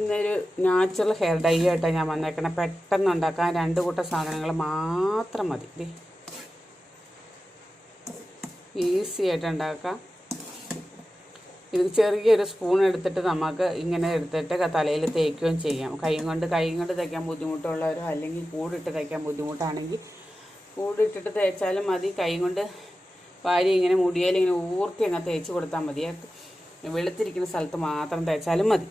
ഇന്നൊരു natural hair dye ആയിട്ടാണ് ഞാൻ വന്നേക്കണേ. പെട്ടെന്ന് ഉണ്ടാക്കാൻ രണ്ട് കൂട്ടം സാധനങ്ങൾ മാത്രം മതി. ഈസി ആയിട്ട് ഉണ്ടാക്കാം. ഇത് ചെറിയൊരു സ്പൂൺ എടുത്തിട്ട് നമുക്ക് ഇങ്ങനെ എടുത്തിട്ട് തലയിൽ തേക്കുകയും ചെയ്യാം. കൈ കൊണ്ട് കൈ കൊണ്ട് തയ്ക്കാൻ ബുദ്ധിമുട്ടുള്ളവരോ അല്ലെങ്കിൽ കൂടിട്ട് തയ്ക്കാൻ ബുദ്ധിമുട്ടാണെങ്കിൽ കൂടിട്ടിട്ട് തേച്ചാലും മതി. കൈ കൊണ്ട് വാരി ഇങ്ങനെ മുടിയേൽ ഊർത്തി അങ്ങ് തേച്ച് കൊടുത്താൽ മതി. വെളുത്തിരിക്കുന്ന സ്ഥലത്ത് മാത്രം തേച്ചാലും മതി.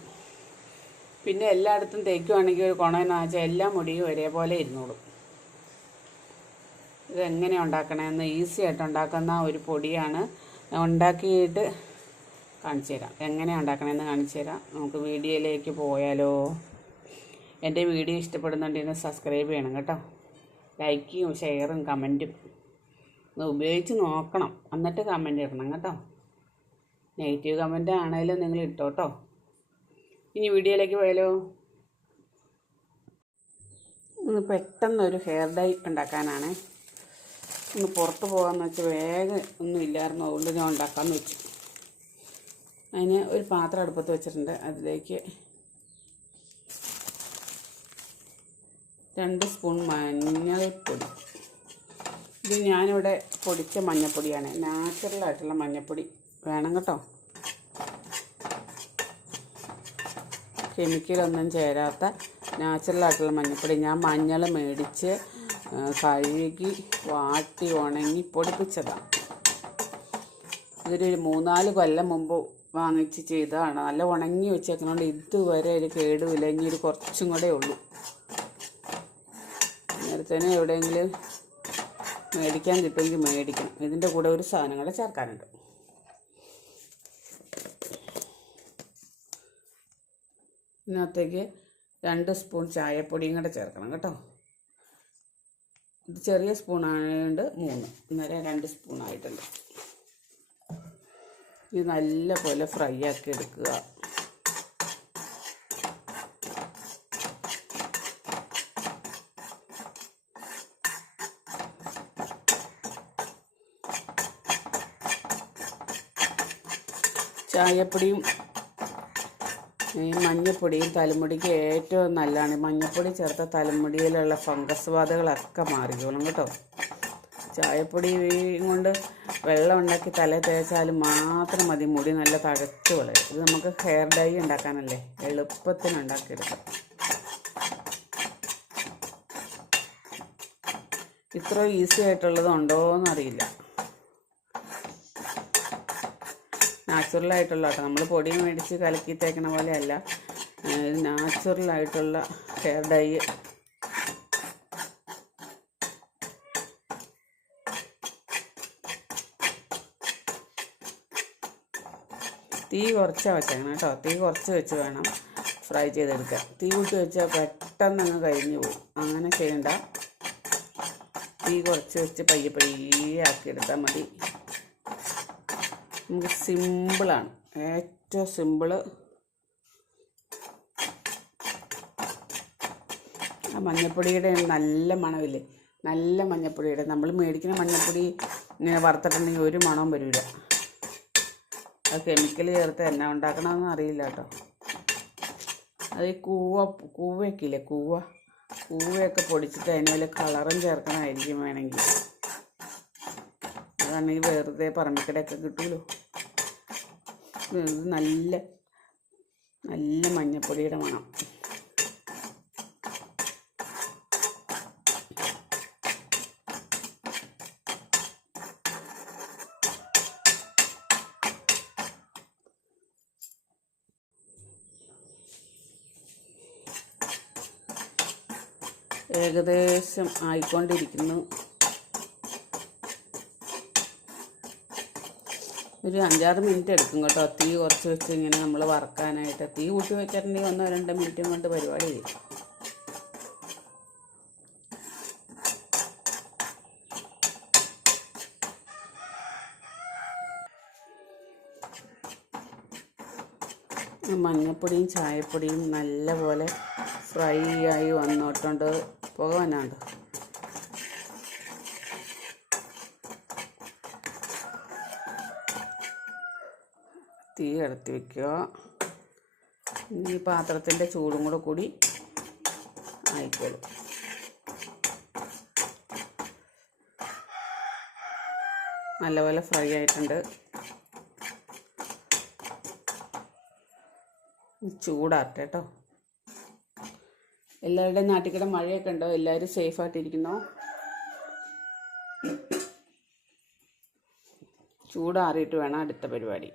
പിന്നെ എല്ലായിടത്തും തേക്കുവാണെങ്കിൽ ഒരു കുണമെന്ന് വെച്ചാൽ എല്ലാ മുടിയും ഒരേപോലെ ഇരുന്നോളും. ഇതെങ്ങനെ ഉണ്ടാക്കണമെന്ന് ഈസി ആയിട്ട് ഉണ്ടാക്കുന്ന ഒരു പൊടിയാണ്. ഉണ്ടാക്കിയിട്ട് കാണിച്ചു തരാം. എങ്ങനെയാണ് ഉണ്ടാക്കണമെന്ന് കാണിച്ചു തരാം. നമുക്ക് വീഡിയോയിലേക്ക് പോയാലോ? എന്റെ വീഡിയോ ഇഷ്ടപ്പെടുന്നുണ്ടെങ്കിൽ സബ്സ്ക്രൈബ് ചെയ്യണം കേട്ടോ. ലൈക്കും ഷെയറും കമന്റും ഒന്ന് ഉപയോഗിച്ച് നോക്കണം. എന്നിട്ട് കമന്റ് ഇടണം കേട്ടോ. നെഗറ്റീവ് കമന്റ് ആണെങ്കിലും നിങ്ങൾ ഇട്ടോട്ടോ ഇനി വീഡിയോയിലേക്ക് പോയാലോ? ഒന്ന് പെട്ടെന്നൊരു ഹെയർ ഡൈ ഉണ്ടാക്കാനാണ്. ഒന്ന് പുറത്ത് പോകാമെന്ന് വെച്ച് വേഗം ഒന്നും ഇല്ലായിരുന്നു. അതുകൊണ്ട് ഞാൻ ഉണ്ടാക്കാമെന്ന് വെച്ചു. അതിന് ഒരു പാത്രം അടുപ്പത്ത് വെച്ചിട്ടുണ്ട്. അതിലേക്ക് രണ്ട് സ്പൂൺ മഞ്ഞൾപ്പൊടി. ഇത് ഞാനിവിടെ പൊടിച്ച മഞ്ഞൾപ്പൊടിയാണ്. നാച്ചുറലായിട്ടുള്ള മഞ്ഞൾപ്പൊടി വേണം കേട്ടോ. കെമിക്കലൊന്നും ചേരാത്ത നാച്ചുറലായിട്ടുള്ള മഞ്ഞൾപ്പൊടി ഞാൻ മഞ്ഞൾ മേടിച്ച് കഴുകി വാട്ടി ഉണങ്ങി പൊടിപ്പിച്ചതാണ് ഇതൊരു മൂന്നാൽ കൊല്ലം മുമ്പ് വാങ്ങിച്ച് ചെയ്തതാണ്. നല്ല ഉണങ്ങി വെച്ചേക്കുന്നതുകൊണ്ട് ഇതുവരെ ഒരു കേടുമില്ല ഇനി ഒരു കുറച്ചും കൂടെ ഉള്ളൂ. നേരത്തേനെ എവിടെയെങ്കിലും മേടിക്കാൻ കിട്ടുമെങ്കിൽ മേടിക്കണം. ഇതിന്റെ കൂടെ ഒരു സാധനം കൂടെ ചേർക്കാനുണ്ട്. ഇതിനകത്തേക്ക് രണ്ട് സ്പൂൺ ചായപ്പൊടിയും കൂടെ ചേർക്കണം കേട്ടോ. ഇത് ചെറിയ സ്പൂൺ ആയതുകൊണ്ട് മൂന്ന് ഇന്നലെ രണ്ട് സ്പൂൺ ആയിട്ടുണ്ട്. ഇത് നല്ല പോലെ ഫ്രൈ ആക്കി എടുക്കുക. ചായപ്പൊടിയും ഈ മഞ്ഞപ്പൊടിയും തലമുടിക്ക് ഏറ്റവും നല്ലതാണ്. മഞ്ഞപ്പൊടി ചേർത്ത തലമുടിയിലുള്ള ഫംഗസ് ബാധകളൊക്കെ മാറിക്കോളും കേട്ടോ. ചായപ്പൊടി കൊണ്ട് വെള്ളം ഉണ്ടാക്കി തല തേച്ചാൽ മാത്രം മതി. മുടി നല്ല തഴച്ച് വളരും. ഇത് നമുക്ക് ഹെയർ ഡൈ ഉണ്ടാക്കാനല്ലേ എളുപ്പത്തിന് ഉണ്ടാക്കിയെടുക്കാം. ഇത്ര ഈസി ആയിട്ടുള്ളത് ഉണ്ടോ നാച്ചുറൽ ആയിട്ടുള്ള കേട്ടോ. നമ്മൾ പൊടി മേടിച്ച് കലക്കി തേക്കണ പോലെയല്ല നാച്ചുറൽ ആയിട്ടുള്ള ഹെയർ ഡൈ. തീ കുറച്ചാണ് വെച്ചേക്കണം കേട്ടോ. തീ കുറച്ച് വെച്ച് വേണം ഫ്രൈ ചെയ്തെടുക്കുക തീ കൂട്ടി വെച്ചാൽ പെട്ടെന്ന് അങ്ങ് കഴിഞ്ഞു പോകും അങ്ങനെ ചെയ്യണ്ട. തീ കുറച്ച് വെച്ച് പയ്യെ പയ്യെ ആക്കിയെടുത്താൽ മതി. നമുക്ക് സിമ്പിളാണ്. ഏറ്റവും സിമ്പിൾ. ആ മഞ്ഞപ്പൊടിയുടെ നല്ല മണമില്ലേ? നല്ല മഞ്ഞപ്പൊടിയുടെ. നമ്മൾ മേടിക്കുന്ന മഞ്ഞപ്പൊടി ഇങ്ങനെ വറുത്തിട്ടുണ്ടെങ്കിൽ ഒരു മണവും വരില്ല അത് കെമിക്കൽ ചേർത്ത് എന്നാ ഉണ്ടാക്കണമെന്ന് അറിയില്ല കേട്ടോ. അത് ഈ കൂവ കൂവയൊക്കെ ഇല്ലേ? കൂവ. കൂവയൊക്കെ പൊടിച്ചിട്ട് അതിന് കളറും ചേർക്കണമായിരിക്കും വേണമെങ്കിൽ. അതാണെങ്കിൽ വെറുതെ പറമ്പിക്കടയൊക്കെ കിട്ടുമല്ലോ നല്ല നല്ല മഞ്ഞപ്പൊടിയുടെ മണം. ഏകദേശം ആയിക്കൊണ്ടിരിക്കുന്നു. ഒരു അഞ്ചാറ് മിനിറ്റ് എടുക്കും കേട്ടോ. തീ കുറച്ച് വെച്ച് ഇങ്ങനെ നമ്മൾ വറക്കാനായിട്ട്. തീ കൂട്ടി വെച്ചിട്ടുണ്ടെങ്കിൽ ഒന്നോ രണ്ടോ മിനിറ്റും കൊണ്ട് പരിപാടി ചെയ്യും മഞ്ഞപ്പൊടിയും ചായപ്പൊടിയും നല്ലപോലെ ഫ്രൈ ആയി വന്നോട്ടുണ്ട്. പുക വന്നാണ്ട് തീ കിടത്തി വെക്കുക. ഇനി ഈ പാത്രത്തിന്റെ ചൂടും കൂടെ കൂടി ആയിക്കോളും. നല്ലപോലെ ഫ്രൈ ആയിട്ടുണ്ട്. ചൂടാട്ടെ കേട്ടോ എല്ലാവരുടെയും നാട്ടിൽ മഴയൊക്കെ ഉണ്ടോ? എല്ലാവരും സേഫായിട്ടിരിക്കുന്നോ ചൂടാറിയിട്ട് വേണം അടുത്ത പരിപാടി.